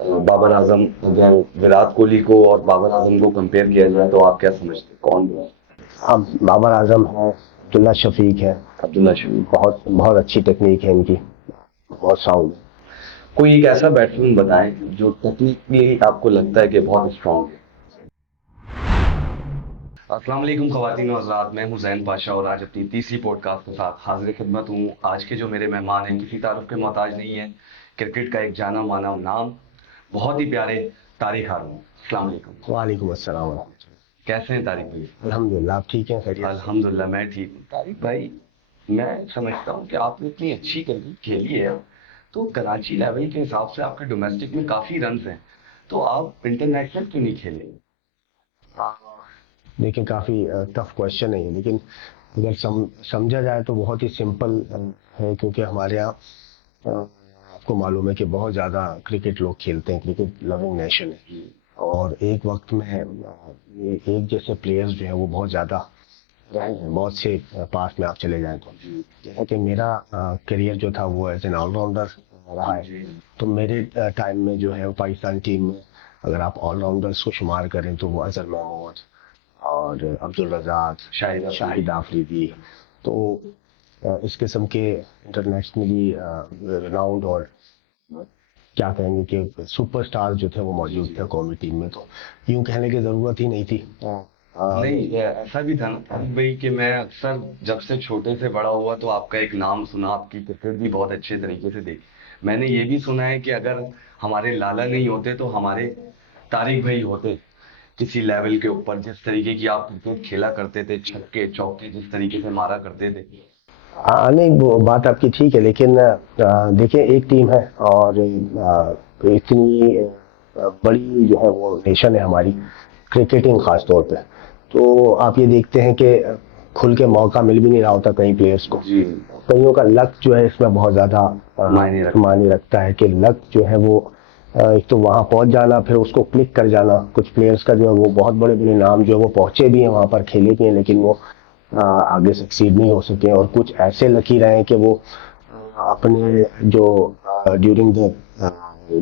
बाबर आजम, अगर विराट कोहली को और बाबर आजम को कंपेयर किया जाए तो आप क्या समझते हैं कौन है? अब बाबर आजम है, अब्दुल्ला शफीक है। अब्दुल्ला शमी। बहुत बहुत अच्छी टेक्निक है इनकी, बहुत साउंड। कोई एक ऐसा बैट्समैन बताएं जो टेक्निकली आपको लगता है कि बहुत स्ट्रांग है। अस्सलाम वालेकुम ख़वातीन और हज़रात, मैं हूं ज़ैन पाशा और आज अपनी तीसरी पॉडकास्ट के साथ हाजिर खिदमत हूं। आज के जो मेरे मेहमान हैं किसी तारुफ के मोहताज नहीं है, क्रिकेट का एक जाना माना नाम, बहुत ही प्यारे तारिक हारून। अस्सलाम वालेकुम। वालेकुम अस्सलाम। कैसे हैं तारिक भाई? अल्हम्दुलिल्लाह, आप ठीक हैं? खैरियत से? अल्हम्दुलिल्लाह मैं ठीक हूँ। तारिक भाई, मैं समझता हूँ कि आपने इतनी अच्छी क्रिकेट खेली है, तो कराची लेवल के हिसाब से आपके डोमेस्टिक में काफ़ी रन हैं, तो आप इंटरनेशनल क्यों नहीं खेले? देखिए, काफ़ी टफ क्वेश्चन है ये, लेकिन अगर समझा जाए तो बहुत ही सिंपल है, क्योंकि हमारे यहाँ आपको मालूम है कि बहुत ज़्यादा क्रिकेट लोग खेलते हैं, क्रिकेट लविंग नेशन है। और एक वक्त में ये एक जैसे प्लेयर्स जो हैं वो बहुत ज़्यादा रहे हैं, बहुत से पास में आप चले जाएं तो। जैसा कि मेरा करियर जो था वो एज एन ऑलराउंडर रहा है, तो मेरे टाइम में जो है वो पाकिस्तान टीम में अगर आप ऑलराउंडर्स को शुमार करें तो वो अजहर महमूद और अब्दुल रज़ाक, शाहिद आफरीदी, तो इस किस्म के इंटरनेशनली राउंड और क्या कहेंगे कि सुपरस्टार जो थे वो मौजूद थे कौमी टीम में, तो यूं कहने की ज़रूरत ही नहीं थी। नहीं, ऐसा भी था ना तारिक भाई कि मैं अक्सर जब से छोटे से बड़ा हुआ तो आपका एक नाम सुना, आपकी क्रिकेट भी बहुत अच्छे तरीके से देखी। मैंने ये भी सुना है कि अगर हमारे लाला नहीं होते तो हमारे तारिक भाई होते किसी लेवल के ऊपर। जिस तरीके की आप क्रिकेट खेला करते थे, छक्के चौके जिस तरीके से मारा करते थे। नहीं, वो बात आपकी ठीक है, लेकिन देखिए, एक टीम है और इतनी बड़ी जो है वो नेशन है हमारी, क्रिकेटिंग खास तौर पे। तो आप ये देखते हैं कि खुल के मौका मिल भी नहीं रहा होता कई प्लेयर्स को। जी। कईयों का लक जो है इसमें बहुत ज़्यादा मायने रखता है, कि लक जो है वो एक तो वहाँ पहुँच जाना, फिर उसको क्लिक कर जाना। कुछ प्लेयर्स का जो है वो बहुत बड़े बड़े नाम जो है वो पहुँचे भी हैं वहाँ पर, खेले भी हैं, लेकिन वो आगे सक्सीड नहीं हो सके। और कुछ ऐसे लकी रहे कि वो अपने जो ड्यूरिंग द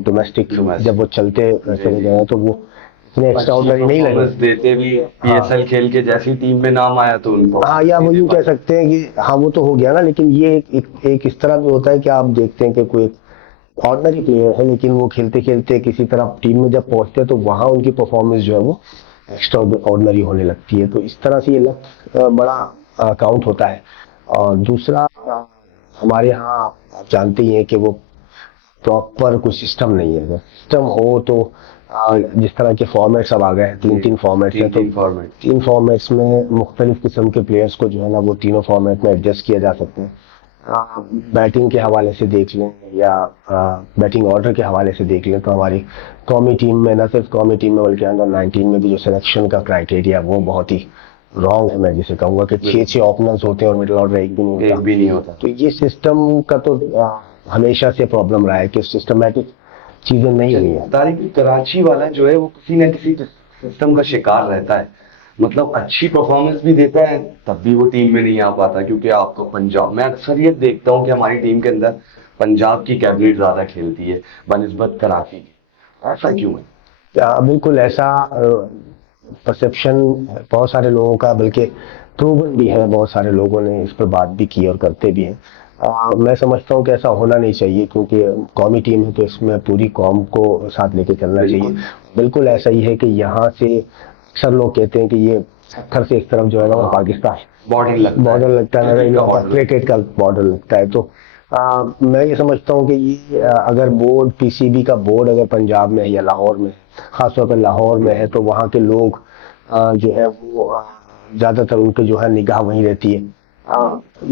डोमेस्टिक, जब वो चलते चले गए तो वो इतने एक्स्ट्रा ऑर्डिनरी नहीं लगे। देते भी पीएसएल खेल के जैसी टीम में नाम आया तो उनको हाँ, या वो यूँ कह सकते हैं कि हाँ, वो तो हो गया ना, लेकिन ये एक इस तरह भी होता है कि आप देखते हैं कि कोई ऑर्डिनरी प्लेयर है, लेकिन वो खेलते खेलते किसी तरह टीम में जब पहुंचते हैं तो वहाँ उनकी परफॉर्मेंस जो है वो एक्स्ट्रा ऑर्डिनरी होने लगती है। तो इस तरह से ये लक बड़ा काउंट होता है। और दूसरा, हमारे यहाँ आप जानते ही हैं कि वो प्रॉपर कोई सिस्टम नहीं है। अगर सिस्टम हो तो जिस तरह के फॉर्मेट्स अब आ गए हैं, तीन फॉर्मेट्स हैं, तो तीन फॉर्मेट्स में मुख्तलिफ किस्म के प्लेयर्स को जो है ना वो तीनों फॉर्मेट में एडजस्ट किया जा सकते हैं। बैटिंग के हवाले से देख लें या बैटिंग ऑर्डर के हवाले से देख लें, तो हमारी कौमी टीम में, न सिर्फ कौमी टीम में बल्कि अंडर 19 में भी जो सिलेक्शन का क्राइटेरिया वो बहुत ही रॉन्ग है। मैं जिसे कहूँगा कि छः ओपनर्स होते हैं और मिडिल ऑर्डर एक भी नहीं होता। तो ये सिस्टम का तो हमेशा से प्रॉब्लम रहा है कि सिस्टमेटिक चीज़ें नहीं हुई हैं। तारिक, कराची वाला जो है वो किसी न किसी सिस्टम का शिकार रहता है। मतलब अच्छी परफॉर्मेंस भी देता है तब भी वो टीम में नहीं आ पाता, क्योंकि आपको पंजाब, मैं अक्सर ये देखता हूँ कि हमारी टीम के अंदर पंजाब की कैबिनेट ज्यादा खेलती है बनिस्बत कराची की। ऐसा क्यों है? बिल्कुल ऐसा परसेप्शन बहुत सारे लोगों का, बल्कि प्रूवन भी है, बहुत सारे लोगों ने इस पर बात भी की और करते भी हैं। मैं समझता हूँ कि ऐसा होना नहीं चाहिए, क्योंकि कौमी टीम है तो इसमें पूरी कौम को साथ लेके चलना चाहिए। बिल्कुल ऐसा ही है कि यहाँ से अक्सर लोग कहते हैं कि ये सत्तर से इस तरफ जो है ना वो पाकिस्तान बॉर्डर लगता है, क्रिकेट का बॉर्डर लगता है। तो मैं ये समझता हूँ कि ये अगर बोर्ड, पीसीबी का बोर्ड अगर पंजाब में है या लाहौर में, खासतौर पर लाहौर में है, तो वहाँ के लोग जो है वो ज़्यादातर उनके जो है निगाह वहीं रहती है।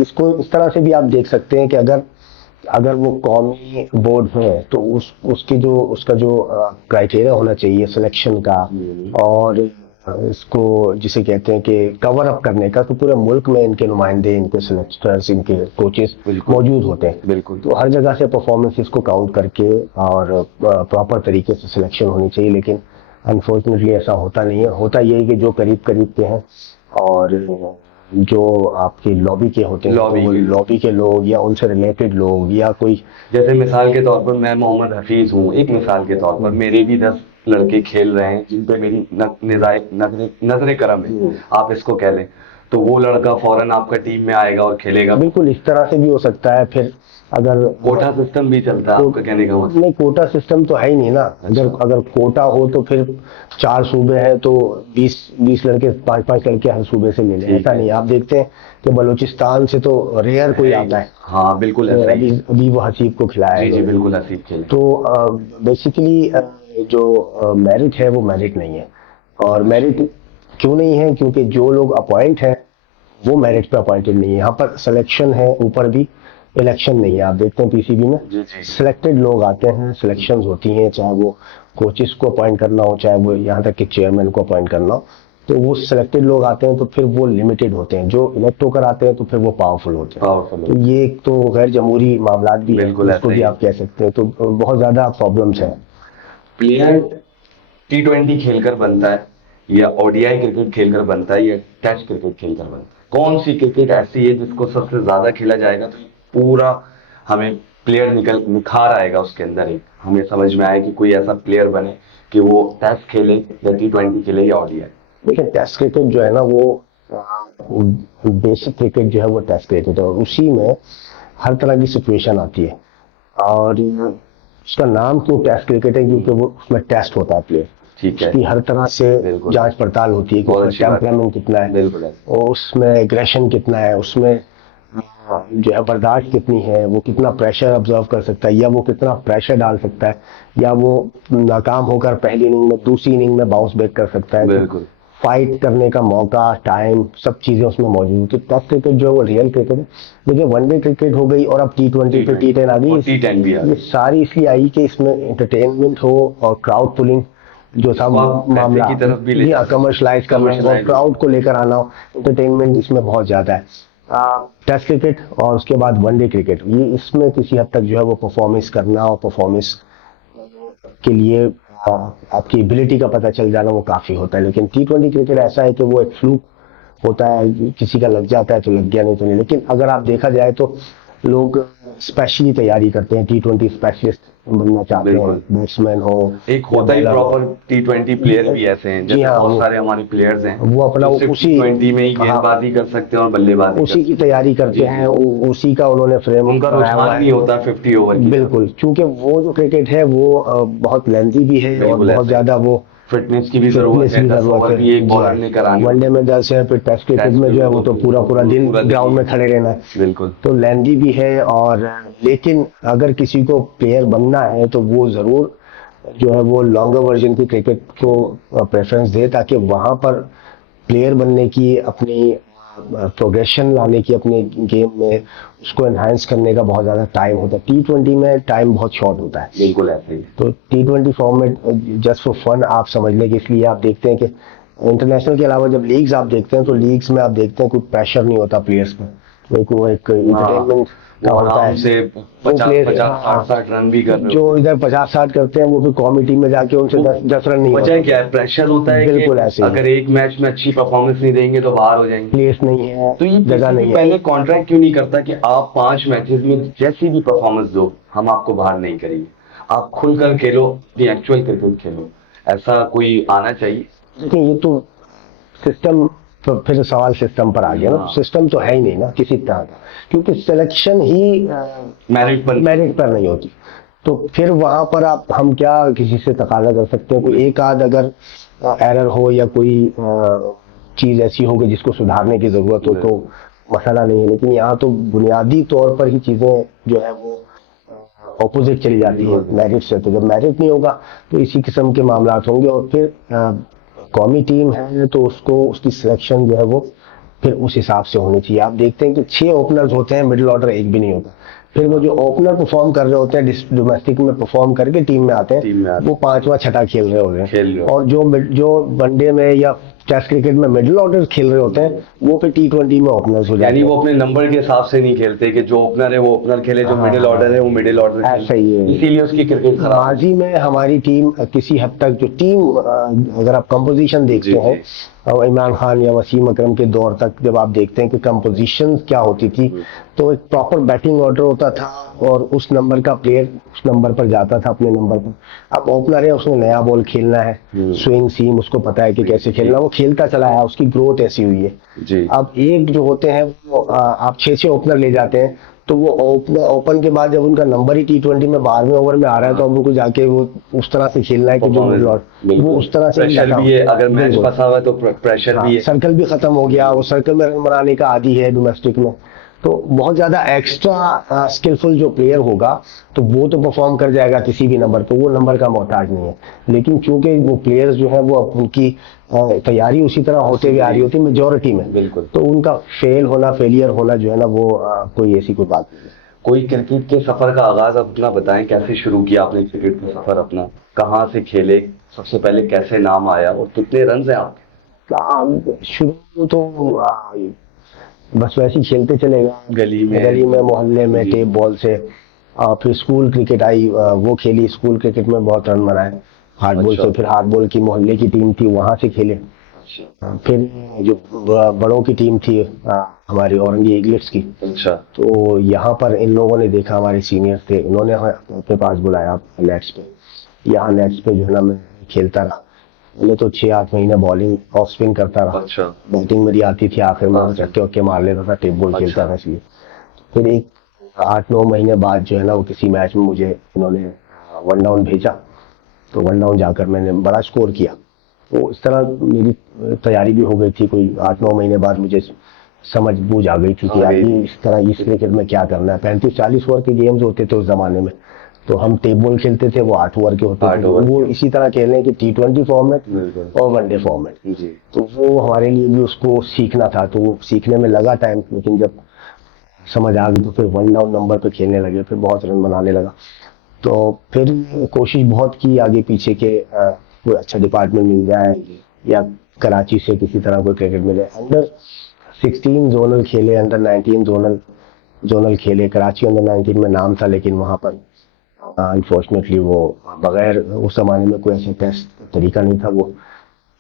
इसको इस तरह से भी आप देख सकते हैं कि अगर अगर वो कौमी बोर्ड है तो उसका जो क्राइटेरिया होना चाहिए सिलेक्शन का, और इसको जिसे कहते हैं कि कवर अप करने का, तो पूरे मुल्क में इनके नुमाइंदे, इनके सिलेक्टर्स, इनके कोचेस मौजूद होते हैं। बिल्कुल। तो हर जगह से परफॉर्मेंसेस को काउंट करके और प्रॉपर तरीके से सिलेक्शन होनी चाहिए, लेकिन अनफॉर्चुनेटली ऐसा होता नहीं है। होता यही कि जो करीब करीब के हैं और जो आपकी लॉबी के होते हैं, तो लॉबी वो के। लॉबी के लोग या उनसे रिलेटेड लोग या कोई जैसे मिसाल के तौर पर मैं मोहम्मद हफीज हूँ, एक मिसाल के तौर पर मेरे भी 10 लड़के खेल रहे हैं जिन पे मेरी नजरे करम है, आप इसको कह लें, तो वो लड़का फौरन आपका टीम में आएगा और खेलेगा। बिल्कुल इस तरह से भी हो सकता है। फिर अगर कोटा सिस्टम भी चलता है, आपका कहने का मतलब। नहीं, कोटा सिस्टम तो है ही नहीं ना। अगर अगर कोटा हो तो फिर 4 सूबे हैं तो 20 लड़के, 5 लड़के हर सूबे से ले लें, ठीक ऐसा है। नहीं। आप देखते हैं कि बलूचिस्तान से तो रेयर कोई आता है। हाँ बिल्कुल ऐसा ही अभी है। अभी वो हसीब को खिलाया जी है जी लोगों ने। बिल्कुल, हसीब खेले। तो बेसिकली जो मेरिट है वो मेरिट नहीं है। और मेरिट क्यों नहीं है? क्योंकि जो लोग अपॉइंट हैं वो मेरिट पे अपॉइंटेड नहीं है। यहाँ पर सिलेक्शन है, ऊपर भी इलेक्शन नहीं है। आप देखते हैं पीसीबी में जी जी। सिलेक्टेड लोग आते हैं, सिलेक्शंस होती हैं, चाहे वो कोचेस को अपॉइंट करना हो, चाहे वो यहाँ तक कि चेयरमैन को अपॉइंट करना हो। तो वो सिलेक्टेड लोग आते हैं तो फिर वो लिमिटेड होते हैं। जो इलेक्ट होकर आते हैं तो फिर वो पावरफुल होते हैं। पावरफुल तो ये एक तो गैर जमहूरी मामलात भी है, बिल्कुल इसको ऐसा भी ही आप कह सकते हैं। तो बहुत ज्यादा प्रॉब्लम्स हैं। प्लेयर T20 खेलकर बनता है, या ओडीआई क्रिकेट खेलकर बनता है, या टेस्ट क्रिकेट खेलकर बनता है? कौन सी क्रिकेट ऐसी है जिसको सबसे ज्यादा खेला जाएगा तो पूरा हमें प्लेयर निखार आएगा उसके अंदर, एक हमें समझ में आए कि कोई ऐसा प्लेयर बने कि वो टेस्ट खेले या T20 खेले या ओडीआई? देखिए, टेस्ट क्रिकेट जो है ना वो बेसिक क्रिकेट जो है वो टेस्ट क्रिकेट है, और उसी में हर तरह की सिचुएशन आती है। और उसका नाम क्यों टेस्ट क्रिकेट है? क्योंकि वो उसमें टेस्ट होता है प्लेयर, ठीक है। उसकी हर तरह से बिल्कुल। जांच पड़ताल होती है कि बहुत उसमें अच्छी बात है। टेम्परामेंट कितना है, बिल्कुल है। और उसमें एग्रेशन कितना है, उसमें जो है बर्दाश्त कितनी है, वो कितना प्रेशर ऑब्जर्व कर सकता है, या वो कितना प्रेशर डाल सकता है, या वो नाकाम होकर पहली इनिंग में, दूसरी इनिंग में बाउंस बैक कर सकता है। बिल्कुल। फाइट करने का मौका, टाइम, सब चीजें उसमें मौजूद होती है। टेस्ट क्रिकेट जो है वो रियल क्रिकेट है। देखिए, वनडे क्रिकेट हो गई और अब T20 पे T10 आ गई। और T10 भी आ गई। ये सारी इसलिए आई कि इसमें एंटरटेनमेंट हो और क्राउड पुलिंग जो था इसको आप पैसे मामला, की तरफ भी ले जा सकते हैं। कमर्शलाइज करना और Commercialize। क्राउड को लेकर आना हो, एंटरटेनमेंट इसमें बहुत ज्यादा है। टेस्ट क्रिकेट और उसके बाद वनडे क्रिकेट, ये इसमें किसी हद तक जो है वो परफॉर्मेंस करना और परफॉर्मेंस के लिए आपकी एबिलिटी का पता चल जाना वो काफी होता है। लेकिन T20 क्रिकेट ऐसा है कि वो एक फ्लूक होता है, किसी का लग जाता है तो लग गया, नहीं तो नहीं। लेकिन अगर आप देखा जाए तो लोग स्पेशली तैयारी करते हैं, T20 स्पेशलिस्ट बनना चाहते हैं, बिल्कुल। बैट्समैन हो, एक होता ही या bowler हो। प्रॉपर T20 प्लेयर भी ऐसे हैं, जी जैसे हाँ, बहुत सारे हमारे प्लेयर्स हैं वो अपना जो सिर्फ उसी T20 में ही गेंदबाजी कर सकते हैं और बल्लेबाजी उसी की तैयारी करते हैं, उसी का उन्होंने फ्रेम उनका बनाया हुआ रुझान है। नहीं होता 50 ओवर की। बिल्कुल, क्योंकि वो जो क्रिकेट है वो बहुत लेंथी भी है और बिल्कुल बहुत ऐसे। ज्यादा वो फिटनेस की भी जरूरत है, 10 ओवर भी एक बॉलर ने करानी। वनडे में 10 है, फिर टेस्ट क्रिकेट में जो है वो तो पूरा दिन ग्राउंड में खड़े रहना है। बिल्कुल। तो लेंदी भी है। और लेकिन अगर किसी को प्लेयर बनना है तो वो जरूर जो है वो लॉन्गर वर्जन की क्रिकेट को प्रेफरेंस दे, ताकि वहां पर प्लेयर बनने की, अपनी प्रोग्रेशन लाने की अपने गेम में, उसको एनहांस करने का बहुत ज्यादा टाइम होता है। T20 में टाइम बहुत शॉर्ट होता है। बिल्कुल ऐसे ही। तो T20 format just for fun आप समझ लें कि इसलिए आप देखते हैं कि इंटरनेशनल के अलावा जब लीग्स आप देखते हैं तो लीग्स में आप देखते हैं कोई प्रेशर नहीं होता प्लेयर्स पर, एक वो एक एंटरटेनमेंट का होता है। से 50-60 रन भी कर रहे हो। जो इधर 50-60 करते हैं वो फिर कॉमिटी में जाके उनसे 10 रन नहीं वजह क्या है? प्रेशर होता है बिल्कुल कि ऐसे ही। अगर एक मैच में अच्छी परफॉर्मेंस नहीं देंगे तो बाहर हो जाएंगे, प्लेस नहीं है, तो ये जगह नहीं है। पहले कॉन्ट्रैक्ट क्यों नहीं करता कि आप 5 मैचेस में जैसी भी परफॉर्मेंस दो, हम आपको बाहर नहीं करेंगे, आप खुलकर खेलो, अपनी एक्चुअल क्रिकेट खेलो, ऐसा कोई आना चाहिए। देखिए, ये तो सिस्टम, तो फिर सवाल सिस्टम पर आ गया ना। सिस्टम तो है ही नहीं ना किसी तरह का, क्योंकि सिलेक्शन ही मेरिट पर नहीं होती। तो फिर वहां पर हम क्या किसी से तकाजा कर सकते हैं? कोई एक आध अगर एरर हो या कोई चीज ऐसी हो कि जिसको सुधारने की जरूरत हो तो मसला नहीं है। लेकिन यहाँ तो बुनियादी तौर पर ही चीजें जो है वो ऑपोजिट चली जाती है मेरिट से। तो जब मेरिट नहीं होगा तो इसी किस्म के मामला होंगे। और फिर कौमी टीम है तो उसको, उसकी सिलेक्शन जो है वो फिर उस हिसाब से होनी चाहिए। आप देखते हैं कि 6 ओपनर्स होते हैं, मिडिल ऑर्डर एक भी नहीं होता। फिर वो जो ओपनर परफॉर्म कर रहे होते हैं, डोमेस्टिक में परफॉर्म करके टीम में आते हैं, वो 5वां 6ठा खेल रहे होते हैं। और जो वनडे में या टेस्ट क्रिकेट में मिडिल ऑर्डर खेल रहे होते हैं, वो फिर T20 में ओपनर्स हो जाते यानी हैं। वो अपने नंबर के हिसाब से नहीं खेलते कि जो ओपनर है वो ओपनर खेले, जो हाँ, मिडिल ऑर्डर है वो मिडिल ऑर्डर ऐसा खेले, ही है। इसीलिए उसकी क्रिकेट खराब है। माजी में हमारी टीम किसी हद तक जो टीम अगर आप कंपोजिशन देखते जी, हैं, और इमरान खान या वसीम अकरम के दौर तक जब आप देखते हैं कि कंपोजिशन क्या होती थी, तो एक प्रॉपर बैटिंग ऑर्डर होता था और उस नंबर का प्लेयर उस नंबर पर जाता था, अपने नंबर पर। अब ओपनर है, उसने नया बॉल खेलना है, स्विंग सीम उसको पता है कि कैसे खेलना, वो खेलता चला है, उसकी ग्रोथ ऐसी हुई है। जी। अब एक जो होते हैं वो आप 6-6 ओपनर ले जाते हैं, तो वो ओपन के बाद जब उनका नंबर ही T20 में 12वें ओवर में आ रहा है, तो अब उनको जाके वो उस तरह से खेलना है कि जो वो उस तरह से प्रेशर भी है, अगर मैच बिल्कुल। फंसा हुआ है तो प्रेशर भी है। सर्कल भी खत्म हो गया, वो सर्कल में रन बनाने का आदी है डोमेस्टिक में, तो बहुत ज्यादा एक्स्ट्रा स्किलफुल जो प्लेयर होगा तो वो तो परफॉर्म कर जाएगा किसी भी नंबर पे, वो नंबर का मोहताज नहीं है। लेकिन चूंकि वो प्लेयर्स जो है वो उनकी तैयारी उसी तरह होते हुए आ रही होती है मेजोरिटी में, बिल्कुल। तो उनका फेलियर होना जो है ना, वो कोई ऐसी कोई बात नहीं है। कोई क्रिकेट के सफर का आगाज अपना बताएं, कैसे शुरू किया आपने क्रिकेट का सफर अपना, कहाँ से खेले, सबसे पहले कैसे नाम आया और कितने रन हैं आपके? शुरू तो बस वैसे ही खेलते चले गए, गली में मोहल्ले में टेप बॉल से। फिर स्कूल क्रिकेट आई, वो खेली, स्कूल क्रिकेट में बहुत रन बनाए हार्ड बॉल से। फिर हार्ड बॉल की मोहल्ले की टीम थी, वहां से खेले। फिर जो बड़ों की टीम थी हमारी औरंगी ईगलेट्स की, अच्छा। तो यहाँ पर इन लोगों ने देखा, हमारे सीनियर थे, इन्होंने हमें अपने पास बुलाया नेट्स पे। यहाँ नेट्स पे जो है ना मैं खेलता रहा। पहले तो 6-8 महीने बॉलिंग ऑफ स्पिन करता रहा। अच्छा। बैटिंग मेरी आती थी, आखिर में चक्के वक्के मार लेता था, टेप बॉल खेलता था इसलिए। फिर एक 8-9 महीने बाद जो है ना वो किसी मैच में मुझे इन्होंने वन डाउन भेजा, तो वन डाउन जाकर मैंने बड़ा स्कोर किया। तो इस तरह मेरी तैयारी भी हो गई थी। कोई 8-9 महीने बाद मुझे समझ बूझ आ गई थी कि यार ये इस तरह इस क्रिकेट में क्या करना है। 35-40 ओवर के गेम्स होते थे उस जमाने में, तो हम टेप बॉल खेलते थे, वो 8 ओवर के होते थे। वो इसी तरह खेलने की T20 फॉर्मेट और वनडे फॉर्मेट, तो वो हमारे लिए भी उसको सीखना था। तो वो सीखने में लगा टाइम, लेकिन जब समझ आ गई तो फिर वन डाउन नंबर पे खेलने लगे, फिर बहुत रन बनाने लगा। तो फिर कोशिश बहुत की आगे पीछे के कोई अच्छा डिपार्टमेंट मिल जाए या कराची से किसी तरह कोई क्रिकेट मिले। अंडर 16 जोनल खेले, अंडर 19 जोनल खेले। कराची अंडर 19 में नाम था, लेकिन वहां पर अनफॉर्चुनेटली वो बगैर, उस जमाने में कोई ऐसा टेस्ट तरीका नहीं था। वो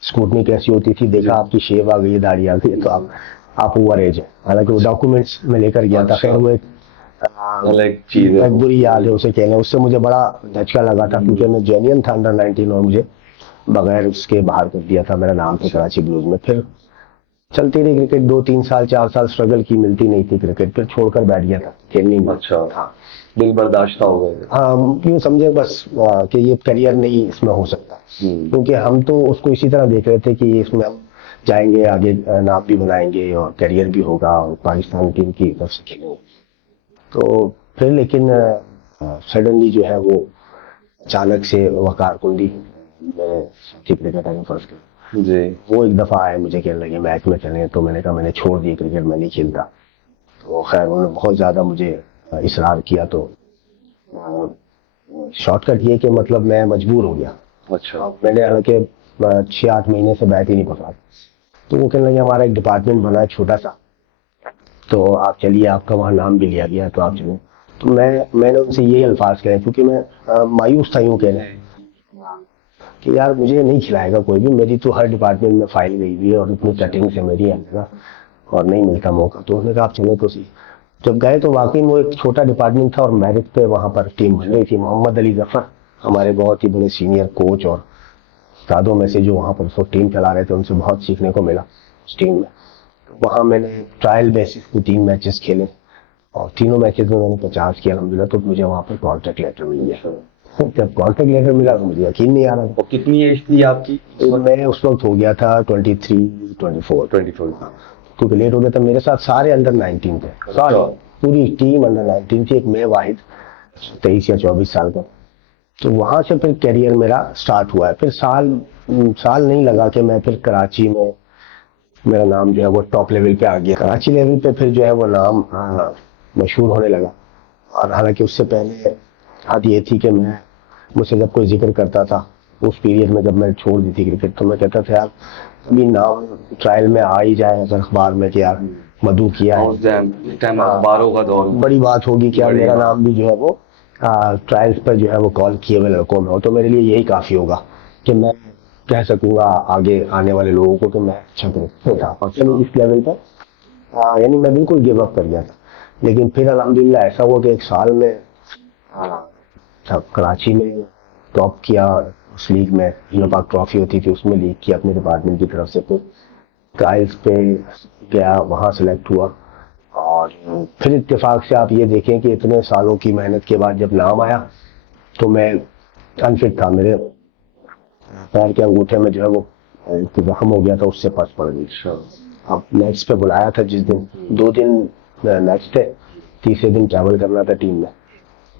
स्क्रूटनी कैसी होती थी, देखा आपकी शेव आ गई, दाढ़ी आ गई, तो आप ओवर एज है। हालांकि वो डॉक्यूमेंट्स में लेकर गया था। खैर वो एक अलग चीज है, बुरी याद है उसे कहने। उससे मुझे बड़ा धचका लगा था, क्योंकि मैं जेन्युइन था अंडर 19 और मुझे बगैर उसके बाहर कर दिया था। मेरा नाम था कराची ब्लूज में। फिर चलती रही क्रिकेट, 2-3 साल 4 साल स्ट्रगल की, मिलती नहीं थी क्रिकेट, फिर छोड़कर बैठ गया था खेलने में। अच्छा। हाँ, दिल बर्दाश्त हो गए। हाँ, यूँ समझे बस कि ये करियर नहीं इसमें हो सकता, क्योंकि हम तो उसको इसी तरह देख रहे थे कि इसमें हम जाएंगे आगे, नाम भी बनाएंगे और करियर भी होगा और पाकिस्तान टीम की तरफ से खेलेंगे। तो फिर लेकिन सडनली जो है वो अचानक से वकार कुंडी मेरे साथी क्रिकेटर फर्स्ट के जी। वो एक दफा आए, मुझे कहने लगे मैच में चले, तो मैंने कहा मैंने छोड़ दिया क्रिकेट, मैं नहीं खेलता। तो खैर उन्होंने बहुत ज्यादा मुझे इसरार किया, तो शॉर्टकट ये कि मतलब मैं मजबूर हो गया। अच्छा। मैंने हालांकि 6-8 महीने से बैट ही नहीं पकड़ा। तो वो कहने लगे हमारा एक डिपार्टमेंट बना है छोटा सा, तो आप चलिए, आपका वहाँ नाम भी लिया गया, तो आप चलिए। तो मैंने उनसे यही अल्फाज कहे, क्योंकि मैं मायूस था यूँ कहने कि यार मुझे नहीं खिलाएगा कोई भी, मेरी तो हर डिपार्टमेंट में फाइल गई हुई है और इतनी सेटिंग से मेरी है ना, और नहीं मिलता मौका। तो उन्होंने कहा आप चले तो सही। जब गए तो वाकई वो एक छोटा डिपार्टमेंट था और मेरिट पे वहाँ पर टीम बन रही थी। मोहम्मद अली जफर हमारे बहुत ही बड़े सीनियर कोच और उस्तादों में से जो वहाँ पर टीम चला रहे थे, उनसे बहुत सीखने को मिला उस टीम में। वहाँ मैंने ट्रायल बेसिस पे 3 मैचेस खेले और तीनों मैचेस में मैंने 50 किया अल्हम्दुलिल्लाह। तो मुझे वहाँ पर कॉन्ट्रैक्ट लेटर मिल गया। जब कॉन्ट्रैक्ट लेटर मिला तो मुझे यकीन नहीं आ रहा था। और कितनी एज थी आपकी? मैं उस वक्त हो गया था 23-24, क्योंकि लेट हो गया था। मेरे साथ सारे अंडर 19 थे, सारे, पूरी टीम अंडर 19 थी, एक मैं वाहिद 23 या 24 साल का। तो वहां से फिर करियर मेरा स्टार्ट हुआ है। फिर साल नहीं लगा कि मैं फिर कराची में मेरा नाम जो है वो टॉप लेवल पे आ गया। कराची लेवल पे फिर जो है वो नाम मशहूर होने लगा। और हालांकि उससे पहले बात ये थी कि मुझसे जब कोई जिक्र करता था उस पीरियड में जब मैं छोड़ दी थी क्रिकेट, तो मैं कहता था यार अभी नाम ट्रायल में आ ही जाए अगर अखबार में कि यार मधु किया है, उस टाइम अखबारों का दौर बड़ी बात होगी कि यार बड़ी मेरा बात। नाम भी जो है वो ट्रायल्स पर जो है वो कॉल किए हुए लड़कों में हो, तो मेरे लिए यही काफी होगा कि मैं कह सकूंगा आगे आने वाले लोगों को कि मैं अच्छा क्रिकेटर था। और चलो इस लेवल पर यानी मैं बिल्कुल गिव अप कर गया था। लेकिन फिर अल्हम्दुलिल्लाह ऐसा हुआ कि एक साल में कराची में टॉप किया, उस लीग में हीरो पार्क ट्रॉफी होती थी उसमें लीग किया अपने डिपार्टमेंट की तरफ से। फिर ट्रायल्स पे गया, वहां सेलेक्ट हुआ, और फिर इत्तेफाक से आप ये देखें कि इतने सालों की मेहनत के बाद जब नाम आया तो मैं अनफिट था, मेरे पैर के अंगूठे में जो है वो एक जख्म हो गया था, उससे पस पड़ गई। अब मैच पे बुलाया था जिस दिन, 2 दिन मैच थे, तीसरे दिन ट्रैवल करना था टीम में,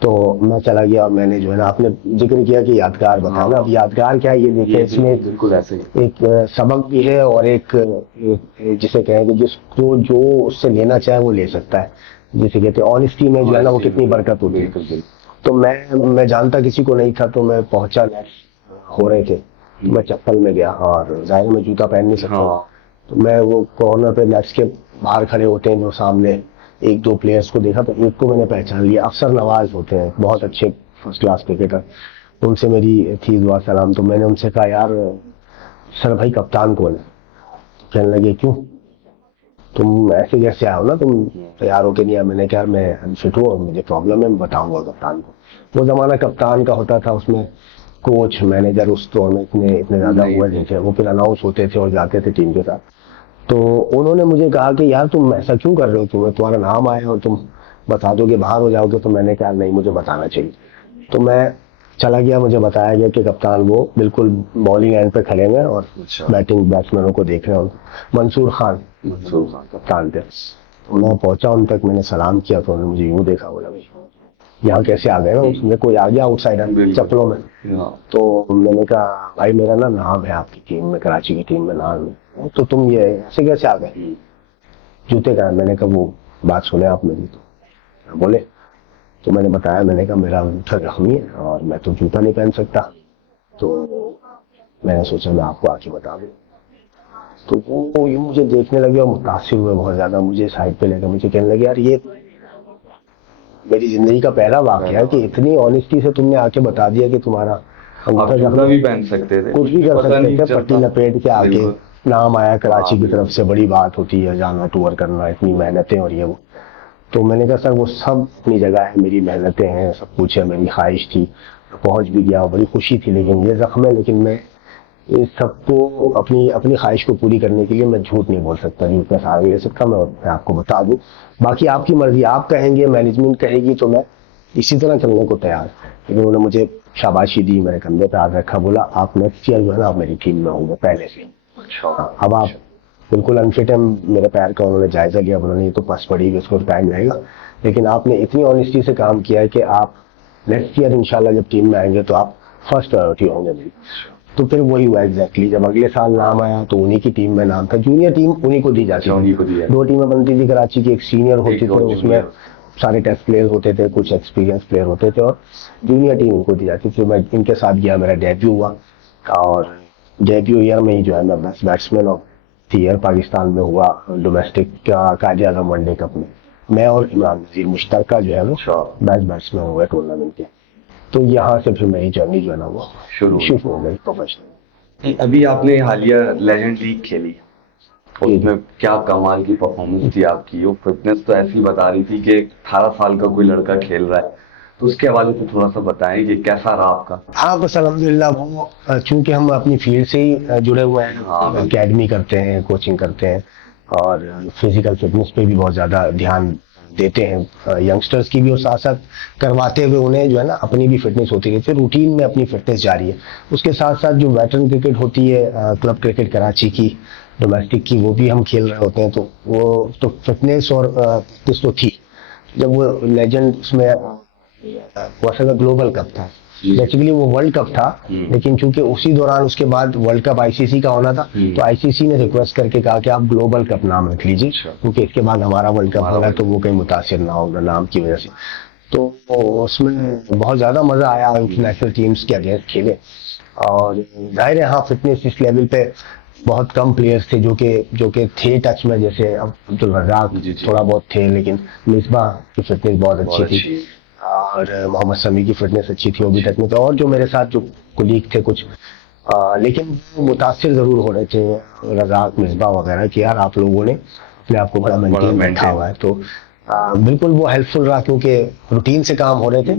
तो मैं चला गया और मैंने जो है ना, आपने जिक्र किया कि यादगार बताना, अब यादगार क्या है ये देखिए, इसमें बिल्कुल ऐसे ही एक सबक भी है और एक जिसे कहेंगे जिसको जो उससे लेना चाहे वो ले सकता है, जिसे कहते हैं ऑनेस्टी में जो है ना वो कितनी बरकत होती है। तो मैं जानता किसी को नहीं था, तो मैं पहुंचा, हो रहे थे, तो मैं चप्पल में गया और जाहिर में जूता पहन नहीं सकता। तो मैं वो कॉर्नर पे नेट्स के बाहर खड़े होते हैं जो सामने, एक दो प्लेयर्स को देखा, तो एक को मैंने पहचान लिया, अफसर नवाज होते हैं, बहुत अच्छे फर्स्ट क्लास क्रिकेटर, उनसे मेरी थी दुआ सलाम। तो मैंने उनसे कहा यार सर भाई कप्तान कौन है? कहने लगे क्यों, तुम ऐसे जैसे आओ ना, तुम तैयार होके नहीं आए? मैंने कहा मैं अनफिट हूँ और मुझे प्रॉब्लम है, मैं बताऊंगा कप्तान को। वो जमाना कप्तान का होता था, उसमें कोच मैनेजर उस दौर में इतने ज्यादा हुए नहीं थे, वो फिर अनाउंस होते थे और जाते थे टीम के साथ। तो उन्होंने मुझे कहा कि यार तुम ऐसा क्यों कर रहे हो, तुम्हारा नाम आया और तुम बता दोगे बाहर हो जाओगे? तो मैंने कहा नहीं, मुझे बताना चाहिए। तो मैं चला गया, मुझे बताया गया कि कप्तान वो बिल्कुल बॉलिंग एंड पे खड़े हैं और बैटिंग बैट्समैनों को देख रहे हैं। मंसूर खान कप्तान थे। तो मैं पहुंचा उन तक, मैंने सलाम किया, तो उन्होंने मुझे यूं देखा, बोला भाई यहाँ कैसे आ गए ना, उसमें कोई आ गया आउटसाइडर चप्पलों में। तो मैंने कहा भाई मेरा ना नाम है आपकी टीम में, कराची की टीम में नाम है, तो तुम ये ऐसे कैसे आ गए, जूते का? मैंने कहा वो बात सुने आप मेरी। तो बोले, तो मैंने बताया, मैंने कहा मेरा अंगूठा जख्मी है और मैं तो जूता नहीं पहन सकता, तो मैंने सोचा मैं आपको आके बता दूं। तो वो यूं मुझे देखने लगे और मुतासिर हुए बहुत ज्यादा, मुझे साइड पे लेकर मुझे कहने लगे यार ये मेरी जिंदगी का पहला वाकया है कि इतनी ऑनेस्टी से तुमने आके बता दिया कि तुम्हारा अंगूठा जख्मी भी पहन सकते थे, कुछ भी कर सकते थे, पट्टी लपेट के आके नाम आया कराची की तरफ से, बड़ी बात होती है जाना टूर करना, इतनी मेहनतें और ये वो। तो मैंने कहा सर वो सब अपनी जगह है, मेरी मेहनतें हैं, सब कुछ है, मेरी ख्वाहिश थी, पहुंच भी गया, बड़ी खुशी थी, लेकिन ये जख्म है, लेकिन मैं इस सबको अपनी ख्वाहिश को पूरी करने के लिए मैं झूठ नहीं बोल सकता, झूठ का सहारा ले सकता, मैं आपको बता दूं, बाकी आपकी मर्जी, आप कहेंगे, मैनेजमेंट कहेगी तो मैं इसी तरह चलने को तैयार। लेकिन उन्होंने मुझे शाबाशी दी, मेरे कंधे पे हाथ रखा, बोला आप नेक्स्ट ईयर जो है ना आप मेरी टीम में होंगे पहले से। अब आप बिल्कुल अनफिट है, मेरे पैर का उन्होंने जायजा लिया, उन्होंने ये तो पस पड़ी है, उसको टाइम लगेगा, लेकिन आपने इतनी ऑनेस्टी से काम किया है कि आप नेक्स्ट ईयर इंशाल्लाह जब टीम में आएंगे तो आप फर्स्ट प्रायोरिटी होंगे मेरी। तो फिर वही हुआ एग्जैक्टली, जब अगले साल नाम आया तो उन्हीं की टीम में नाम था, जूनियर टीम उन्हीं को दी जाती थी, 2 टीमें बनती थी कराची की, एक सीनियर होती थी, उसमें सारे टेस्ट प्लेयर होते थे, कुछ एक्सपीरियंस प्लेयर होते थे, और जूनियर टीम उनको दी जाती थी। मैं इनके साथ गया, मेरा डेब्यू हुआ, और डेब्यू ईयर में ही जो है मैं best batsman of the year Pakistan में हुआ, डोमेस्टिक कायदे आजम वनडे कप में मैं और इमरान नजीर मुश्तरका जो है वो बेस्ट बैट्समैन हुए टूर्नामेंट के। तो यहाँ से फिर मेरी जर्नी जो है ना वो शुरू हो गई प्रोफेशनल। अभी आपने हालिया लेजेंड लीग खेली, उसमें क्या कमाल की परफॉर्मेंस थी आपकी, वो फिटनेस तो ऐसी बता रही थी कि 18 साल का कोई लड़का खेल रहा है, तो उसके हवाले से थोड़ा सा बताएं कि कैसा रहा आपका। हाँ बस अल्हम्दुलिल्लाह, वो चूंकि हम अपनी फील्ड से ही जुड़े हुए हैं, अकेडमी करते हैं, कोचिंग करते हैं, और फिजिकल फिटनेस पे भी बहुत ज्यादा ध्यान देते हैं यंगस्टर्स की भी, और साथ साथ करवाते हुए उन्हें जो है ना अपनी भी फिटनेस होती रहती है, रूटीन में अपनी फिटनेस जारी है। उसके साथ साथ जो वेटरन क्रिकेट होती है, क्लब क्रिकेट कराची की, डोमेस्टिक की, वो भी हम खेल रहे होते हैं, तो वो तो फिटनेस और प्रैक्टिस तो थी। जब वो लेजेंड उसमें वो असल में ग्लोबल कप था, बेसिकली वो वर्ल्ड कप था, लेकिन चूंकि उसी दौरान उसके बाद वर्ल्ड कप आईसीसी का होना था, तो आईसीसी ने रिक्वेस्ट करके कहा कि आप ग्लोबल कप नाम रख लीजिए, क्योंकि इसके बाद हमारा वर्ल्ड कप होगा तो वो कहीं मुतासिर ना होगा नाम की वजह से। तो उसमें बहुत ज़्यादा मज़ा आया, इंटरनेशनल टीम्स के अगेंस्ट खेले। और जाहिर है हाँ, फिटनेस इस लेवल पे बहुत कम प्लेयर्स थे जो कि थे टच में, जैसे अब्दुल रज़ाक जी जी थोड़ा बहुत थे, लेकिन मिसबा की फिटनेस बहुत बहुत अच्छी थी। अच्छी। और मोहम्मद शमी की फिटनेस अच्छी थी, वो भी टच में थे, और जो मेरे साथ जो कुलीग थे कुछ, लेकिन वो मुतासिर ज़रूर हो रहे थे रज़ाक मिसबा वगैरह कि यार आप लोगों ने अपने आप को बड़ा बड़ा मेंटेन रखा मेंटेन। हुआ है। तो बिल्कुल वो हेल्पफुल रहा, क्योंकि रूटीन से काम हो रहे थे,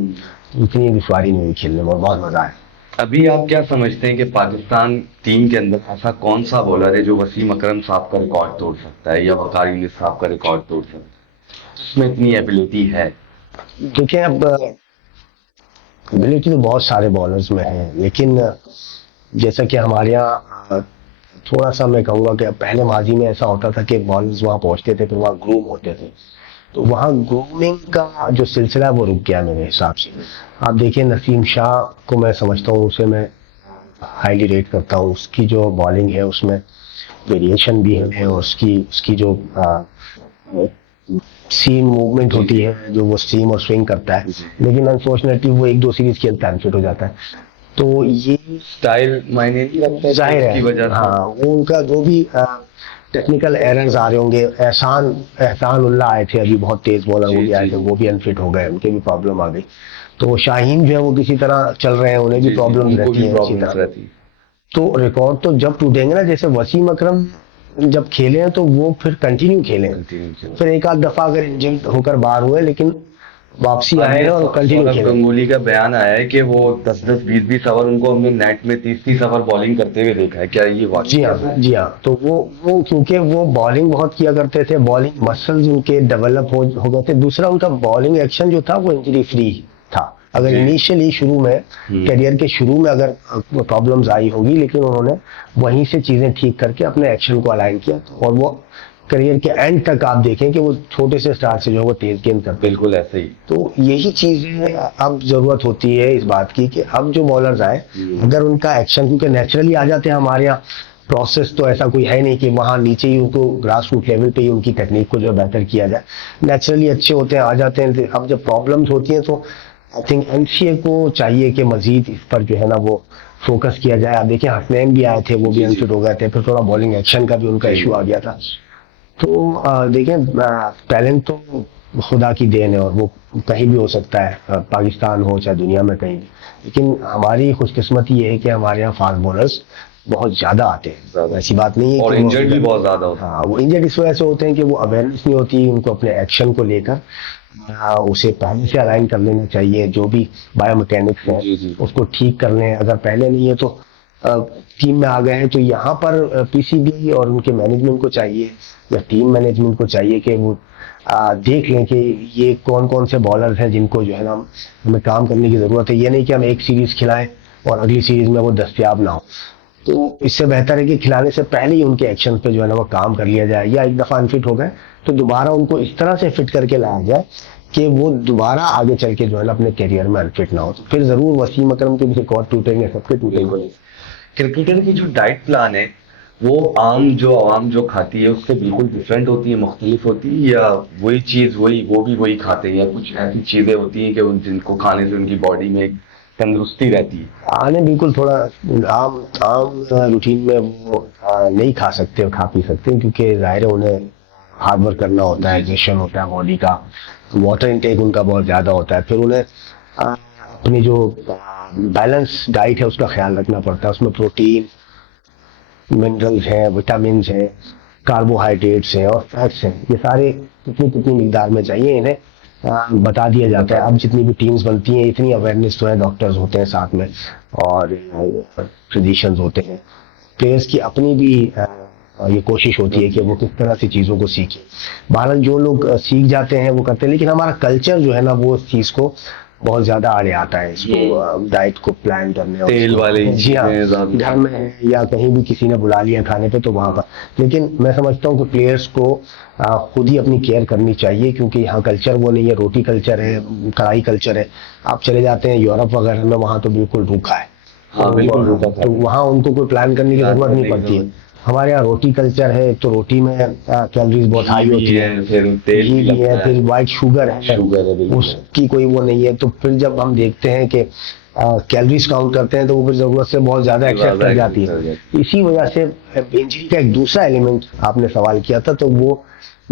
इतनी दुश्वारी नहीं हुई खेलने में, और बहुत मज़ा आया। अभी आप क्या समझते हैं कि पाकिस्तान टीम के अंदर ऐसा कौन सा बॉलर है जो वसीम अकरम साहब का रिकॉर्ड तोड़ सकता है या वकार यूनिस साहब का रिकॉर्ड तोड़ सकता है, उसमें इतनी एबिलिटी है? देखिए अब एबिलिटी तो बहुत सारे बॉलर्स में है, लेकिन जैसा कि हमारे यहाँ थोड़ा सा मैं कहूँगा कि पहले माजी में ऐसा होता था कि बॉलर्स वहाँ पहुँचते थे, फिर वहाँ ग्रूम होते थे, तो वहाँ ग्रूमिंग का जो सिलसिला है वो रुक गया मेरे हिसाब से। आप देखिए नसीम शाह को मैं समझता हूँ, उसे मैं हाईली रेट करता हूँ, उसकी जो बॉलिंग है उसमें वेरिएशन भी है, और उसकी उसकी जो सीम मूवमेंट जी होती जी है, जो वो सीम और स्विंग करता है, जी। लेकिन अनफॉर्चुनेटली वो एक दो सीरीज खेलता है अनफिट हो जाता है। तो ये स्टाइल मायने नहीं रखता है तो जाहिर उसकी है, वजह से। हाँ, वो उनका जो भी टेक्निकल एरर्स आ रहे होंगे। एहसान एहसान उल्लाह आए थे अभी, बहुत तेज बॉलर वो जी भी आए जी थे, वो भी अनफिट हो गए, उनके भी प्रॉब्लम आ गई। तो शाहीन जो है वो किसी तरह चल रहे हैं, उन्हें भी जी जी प्रॉब्लम्स उनको रहती भी हैं इसी प्रॉब्लम्स तरह। रहती है। तो रिकॉर्ड तो जब टूटेंगे ना, जैसे वसीम अकरम जब खेले हैं तो वो फिर कंटिन्यू खेले, कंटिन्यू। फिर एक आध दफा अगर इंजर्ड होकर बाहर हुए, लेकिन वापसी अब आए ये हैं और कंटिन्यू सौरभ खेले। गंगुली का बयान आया है कि वो 10-10 20-20 ओवर उनको हमने नेट में 30-30 ओवर बॉलिंग करते हुए देखा है, क्या ये जी वाकई ऐसा हाँ, है? जी हाँ, तो वो क्योंकि वो बॉलिंग बहुत किया करते थे, बॉलिंग मसल्स उनके डेवलप हो गए थे। दूसरा उनका बॉलिंग एक्शन जो था वो इंजरी फ्री था। अगर जी। इनिशियली शुरू में, करियर के शुरू में अगर प्रॉब्लम्स आई होगी, लेकिन उन्होंने वहीं से चीजें ठीक करके अपने एक्शन को अलाइन किया, और वो करियर के एंड तक आप देखें कि वो छोटे से स्टार्ट से जो है वो तेज गेंद करते थे। बिल्कुल ऐसे ही। तो यही चीजें अब जरूरत होती है इस बात की कि अब जो बॉलर्स आए, अगर उनका एक्शन, क्योंकि नेचुरली आ जाते हैं हमारे यहाँ, प्रोसेस तो ऐसा कोई है नहीं कि वहाँ नीचे ही उनको ग्रास रूट लेवल पे ही उनकी टेक्निक को जो है बेहतर किया जाए, नेचुरली अच्छे होते हैं, आ जाते हैं। अब जब प्रॉब्लम्स होती हैं तो आई थिंक एनसीए को चाहिए कि मजीद इस पर जो है ना वो फोकस किया जाए। आप देखिए हसनैन भी आए थे, वो भी जी जी अनफिट हो गए थे, फिर थोड़ा बॉलिंग एक्शन का भी उनका जी इशू आ गया था। तो देखें, टैलेंट तो खुदा की देन है, और वो कहीं भी हो सकता है, पाकिस्तान हो चाहे दुनिया में कहीं भी। लेकिन हमारी खुशकिस्मती ये है कि हमारे यहाँ फास्ट बॉलर्स बहुत ज्यादा आते हैं, ज्यादा। ऐसी बात नहीं है और कि वो इंजर्ड भी बहुत ज्यादा होता हाँ, वो इंजर्ड इस वजह से होते हैं कि वो अवेयरनेस नहीं होती उनको अपने एक्शन को लेकर। उसे पहले से अलाइन कर लेना चाहिए, जो भी बायोमैकेनिक्स है। है जी जी उसको ठीक कर लें, अगर पहले नहीं है तो टीम में आ गए हैं तो यहाँ पर पीसीबी और उनके मैनेजमेंट को चाहिए, या टीम मैनेजमेंट को चाहिए कि वो देख लें कि ये कौन कौन से बॉलर्स हैं जिनको जो है ना हमें काम करने की जरूरत है। ये नहीं कि हम एक सीरीज खिलाएं और अगली सीरीज में वो दस्तयाब ना हो। तो इससे बेहतर है कि खिलाने से पहले ही उनके एक्शन पे जो है ना वो काम कर लिया जाए, या एक दफा अनफिट हो गए तो दोबारा उनको इस तरह से फिट करके लाया जाए कि वो दोबारा आगे चल के जो है ना अपने करियर में अनफिट ना हो। तो फिर जरूर वसीम अकरम के भी रिकॉर्ड टूटेंगे, सबके टूटेंगे। क्रिकेटर की जो डाइट प्लान है वो आवाम जो खाती है उससे बिल्कुल डिफरेंट होती है, मुख्तलिफ होती है, या वही चीज वो भी वही खाते हैं, या कुछ ऐसी चीजें होती हैं कि जिनको खाने से उनकी बॉडी में एक तंदुरुस्ती रहती है? आने बिल्कुल थोड़ा आम आम रूटीन में वो नहीं खा सकते, खा पी सकते हैं, क्योंकि जाहिर है उन्हें हार्ड वर्क करना होता है, एग्जर्शन होता है बॉडी का, वाटर इनटेक उनका बहुत ज्यादा होता है, फिर उन्हें अपनी जो बैलेंस डाइट है उसका ख्याल रखना पड़ता है। उसमें प्रोटीन, मिनरल्स हैं, विटामिन हैं, कार्बोहाइड्रेट्स हैं और फैट्स हैं, ये सारे कितनी कितनी मिकदार में चाहिए इन्हें बता दिया जाता है। अब जितनी भी टीम्स बनती हैं, इतनी अवेयरनेस तो है, डॉक्टर्स होते हैं साथ में और फिजिशियंस होते हैं, प्लेयर्स की अपनी भी ये कोशिश होती है कि वो किस तरह से चीज़ों को सीखें। बहरहाल जो लोग सीख जाते हैं वो करते हैं, लेकिन हमारा कल्चर जो है ना वो इस चीज़ को बहुत ज्यादा आड़े आता है, इसको डाइट को प्लान करने और तेल वाली जी हाँ, चीजें ज्यादा। घर में है या कहीं भी किसी ने बुला लिया खाने पे तो वहां पर। लेकिन मैं समझता हूँ कि प्लेयर्स को खुद ही अपनी केयर करनी चाहिए, क्योंकि यहाँ कल्चर वो नहीं है, रोटी कल्चर है, कढ़ाई कल्चर है। आप चले जाते हैं यूरोप वगैरह में, वहां तो बिल्कुल रूखा है। हाँ बिल्कुल रूखा तो वहां उनको कोई प्लान करने की जरूरत नहीं पड़ती है। हमारे यहाँ रोटी कल्चर है, तो रोटी में कैलोरीज बहुत हाई होती है, फिर तेल घी भी भी है, लगता फिर वाइट शुगर है, बिल्कुल। उसकी कोई वो नहीं है। तो फिर जब हम देखते हैं कि कैलोरीज काउंट करते हैं तो वो फिर जरूरत से बहुत ज्यादा एक्सेस कर जाती है। इसी वजह से इंजरी का एक दूसरा एलिमेंट आपने सवाल किया था, तो वो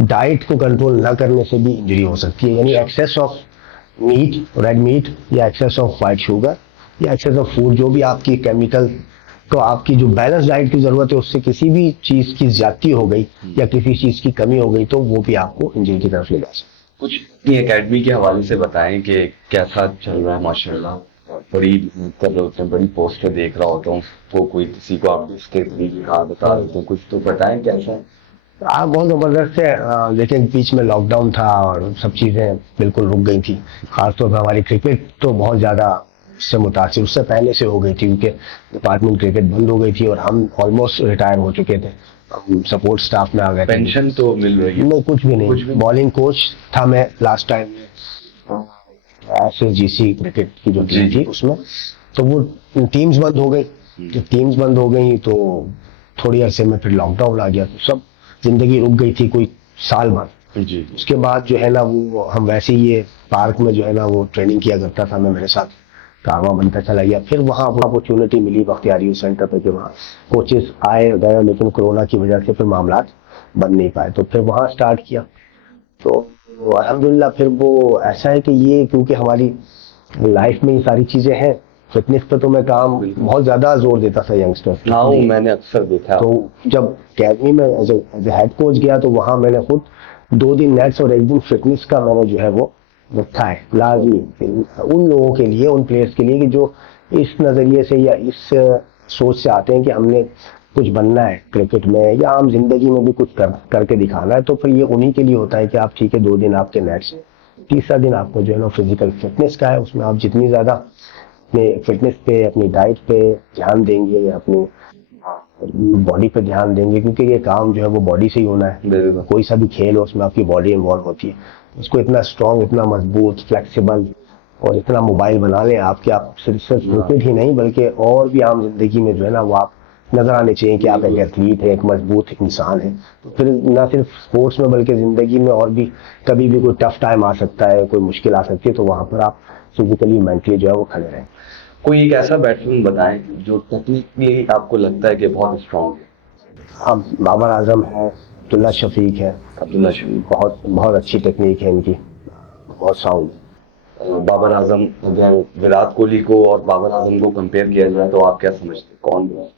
डाइट को कंट्रोल न करने से भी इंजरी हो सकती है, यानी excess of meat, red meat, या एक्सेस ऑफ वाइट शुगर, या एक्सेस ऑफ फूड, जो भी आपकी केमिकल, तो आपकी जो बैलेंस डाइट की जरूरत है उससे किसी भी चीज की ज्यादती हो गई या किसी चीज की कमी हो गई तो वो भी आपको इंजरी की तरफ ले जा सकती है। कुछ अपनी एकेडमी के हवाले से बताएं कि कैसा चल रहा है। माशाल्लाह बड़ी मेहनत कर रहे होते हैं, बड़ी पोस्टर देख रहा होता हूँ, वो कोई किसी को आप स्टेट बता रहे थे, कुछ तो बताएं कैसा है। हाँ, बहुत जबरदस्त है। लेकिन बीच में लॉकडाउन था और सब चीजें बिल्कुल रुक गई थी। खासतौर पर हमारी क्रिकेट तो बहुत ज्यादा इससे मुतासिर, उससे पहले से हो गई थी, क्योंकि डिपार्टमेंट क्रिकेट बंद हो गई थी और हम ऑलमोस्ट रिटायर हो चुके थे, हम सपोर्ट स्टाफ में आ गए थे। पेंशन तो मिल रही है? नहीं, कुछ भी नहीं। बॉलिंग कोच था मैं लास्ट टाइम SSGC क्रिकेट की जो टीम थी उसमें, तो वो टीम्स बंद हो गई। तो टीम्स बंद हो गई तो थोड़ी अरसे में फिर लॉकडाउन आ गया, तो सब जिंदगी रुक गई थी कोई साल भर। जी। उसके बाद जो है ना वो हम वैसे ही ये पार्क में जो है ना वो ट्रेनिंग किया करता था, मैं मेरे साथ कारवां बनता चला गया। फिर वहाँ अपॉर्चुनिटी मिली बख्तियार यूथ सेंटर पे कि वहाँ कोचेस आए गए, लेकिन कोरोना की वजह से फिर मामला बन नहीं पाए, तो फिर वहाँ स्टार्ट किया। तो अल्हम्दुलिल्लाह फिर वो ऐसा है कि ये क्योंकि हमारी लाइफ में ये सारी चीजें हैं, फिटनेस पे तो मैं काम बहुत ज्यादा जोर देता था यंगस्टर्स। हाँ, मैंने अक्सर देखा। तो जब अकेडमी में एज हेड कोच गया तो वहां मैंने खुद 2 दिन नेट्स और 1 दिन फिटनेस का मैंने जो है वो रखा है लाजमी उन लोगों के लिए, उन प्लेयर्स के लिए कि जो इस नजरिए से या इस सोच से आते हैं कि हमने कुछ बनना है क्रिकेट में या आम जिंदगी में भी कुछ करके दिखाना है। तो फिर ये उन्हीं के लिए होता है कि आप ठीक है 2 दिन आपके नेट्स, तीसरा दिन आपको जो है ना फिजिकल फिटनेस का है, उसमें आप जितनी ज्यादा अपने फिटनेस पे, अपनी डाइट पे ध्यान देंगे, अपनी बॉडी पे ध्यान देंगे, क्योंकि ये काम जो है वो बॉडी से ही होना है। कोई सा भी खेल हो उसमें आपकी बॉडी इन्वॉल्व होती है, उसको इतना स्ट्रांग, इतना मजबूत, फ्लेक्सिबल और इतना मोबाइल बना लें आप कि आप सिर्फ क्रिकेट ही नहीं बल्कि और भी आम जिंदगी में जो है ना वो आप नजर आने चाहिए कि आप एक एथलीट है, एक मजबूत इंसान है। तो फिर ना सिर्फ स्पोर्ट्स में बल्कि जिंदगी में और भी कभी भी कोई टफ टाइम आ सकता है, कोई मुश्किल आ सकती है, तो वहां पर आप फिजिकली मेंटली जो है वो खड़े रहें। कोई एक ऐसा बैट्समैन बताएं जो टेक्निकली आपको लगता है कि बहुत स्ट्रांग है। अब बाबर आजम है, अब्दुल्ला शफीक है। अब्दुल्ला शफीक बहुत बहुत अच्छी टेक्निक है इनकी, बहुत साउंड। बाबर आजम, अगर विराट कोहली को और बाबर आजम को कंपेयर किया जाए तो आप क्या समझते हैं कौन है?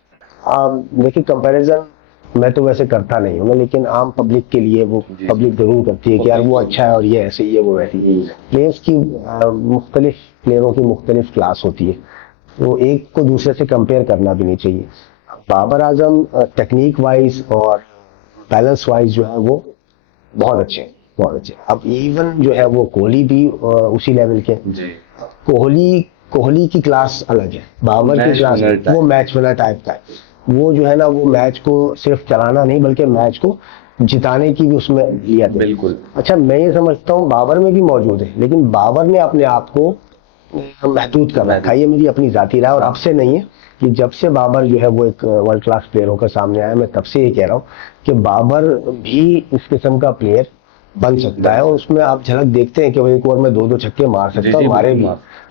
देखिए, कंपैरिजन मैं तो वैसे करता नहीं हूँ, लेकिन आम पब्लिक के लिए वो पब्लिक जरूर करती है कि यार वो अच्छा है और ये ऐसे ही है, वो वैसे ही। प्लेयर्स की मुख्तलिफ प्लेयरों की मुख्तलिफ क्लास होती है, तो एक को दूसरे से कंपेयर करना भी नहीं चाहिए। बाबर आजम टेक्निक वाइज और बैलेंस वाइज जो है वो बहुत अच्छे हैं, बहुत अच्छे। अब इवन जो है वो कोहली भी उसी लेवल के। कोहली की क्लास अलग है, बाबर की क्लास वो मैच विनर टाइप का है। वो जो है ना वो मैच को सिर्फ चलाना नहीं बल्कि मैच को जिताने की भी उसमें लिया था। बिल्कुल। अच्छा, मैं ये समझता हूँ बाबर में भी मौजूद है, लेकिन बाबर ने अपने आप को महदूद कर रखा है, ये मेरी अपनी जाती राय और अब से नहीं है कि जब से बाबर जो है वो एक वर्ल्ड क्लास प्लेयर होकर सामने आया, मैं तब से ये कह रहा हूँ कि बाबर भी इस किस्म का प्लेयर बन सकता है। और उसमें आप झलक देखते हैं कि वो एक ओवर में 2-2 छक्के मार सकता है, मारे भी।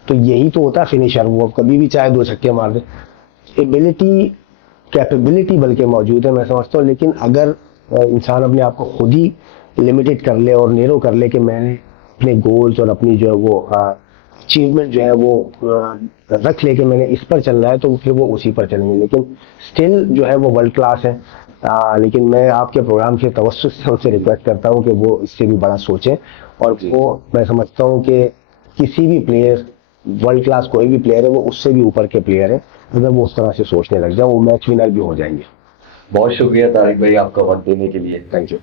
तो यही तो होता है फिनिशर, वो कभी भी चाहे 2 छक्के मार दे। एबिलिटी, कैपेबिलिटी बल्कि मौजूद है मैं समझता हूँ, लेकिन अगर इंसान अपने आप को खुद ही लिमिटेड कर ले और नेरो कर ले कि मैंने अपने गोल्स और अपनी जो है वो अचीवमेंट जो है वो रख ले कि मैंने इस पर चलना है, तो फिर वो उसी पर चलेंगे। लेकिन स्टिल जो है वो वर्ल्ड क्लास है। लेकिन मैं आपके प्रोग्राम के तवज्जुह से उनसे रिक्वेस्ट करता हूँ कि वो इससे भी बड़ा सोचें, और वो मैं समझता हूँ कि किसी भी प्लेयर, वर्ल्ड क्लास कोई भी प्लेयर है, वो उससे भी ऊपर के प्लेयर है। अगर वो उस तरह से सोचने लग जाए वो मैच विनर भी हो जाएंगे। बहुत शुक्रिया तारिक भाई आपका वक्त देने के लिए। Thank you.